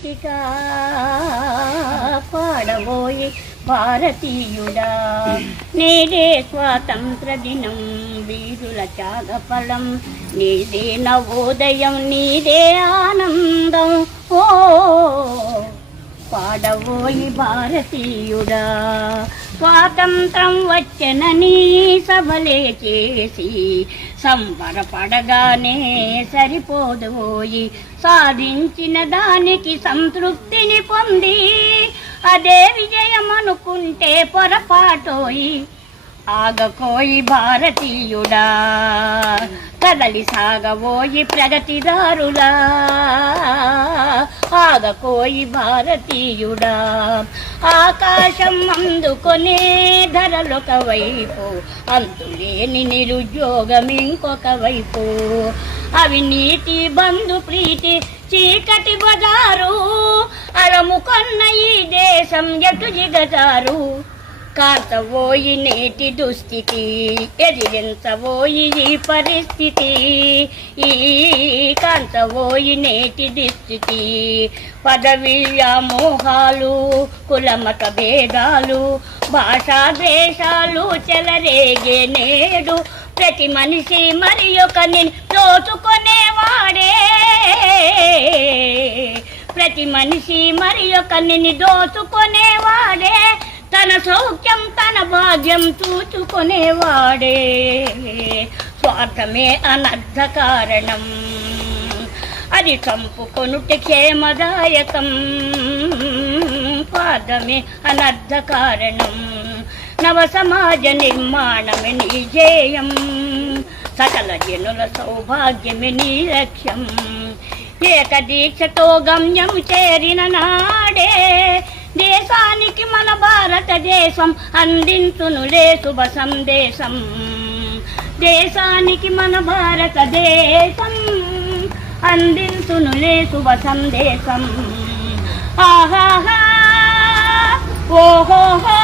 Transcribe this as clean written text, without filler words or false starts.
గీతికా పాడబోయి భారతీయుడా నీదే స్వాతంత్ర దినం వీరుల త్యాగఫలం నీదే నవోదయం నీదే ఆనందం ఓ పాడబోయి భారతీయుడా స్వాతంత్రం వచ్చనని సభలే చేసి సంబరపడగానే సరిపోదోయి సాధించిన దానికి సంతృప్తిని పొంది అదే విజయం అనుకుంటే పొరపాటోయి ఆగకోయి భారతీయుడా కదలి సాగబోయి ప్రగతిదారులా ఆగకోయి భారతీయుడా ఆకాశం అందుకొనే ధరలొక వైపు అంతులేని నిరుద్యోగం ఇంకొక వైపు అవినీతి బంధు ప్రీతి చీకటి బజారు అలముకొన్న ఈ దేశం ఎటు జిగజారు కాంతవోయి నేటి దుస్థితి ఎదిరించబోయి ఈ పరిస్థితి ఈ కాంతవోయి నేటి దుస్థితి పదవి వ్యామోహాలు కులమత భేదాలు భాషా ద్వేషాలు చెలరేగే నేడు ప్రతి మనిషి మరి ఒకరిని దోచుకునేవాడే ప్రతి మనిషి మరి ఒకరిని దోచుకునేవాడే తన సౌఖ్యం తన భాగ్యం చూచుకునేవాడే స్వార్థమే అనర్థ కారణం అది చంపుకొనుట క్షేమదాయకం స్వార్థమే అనర్థ కారణం నవ సమాజ నిర్మాణమే నీ ధ్యేయం సకల జనుల సౌభాగ్యమే నీ లక్ష్యం ఏకదీక్షతో గమ్యం చేరిన నాడే దేశానికి మన భారతదేశం అందించునులే శుభ సందేశం దేశానికి మన భారతదేశం అందించునులే శుభ సందేశం ఆహాహా ఓహోహో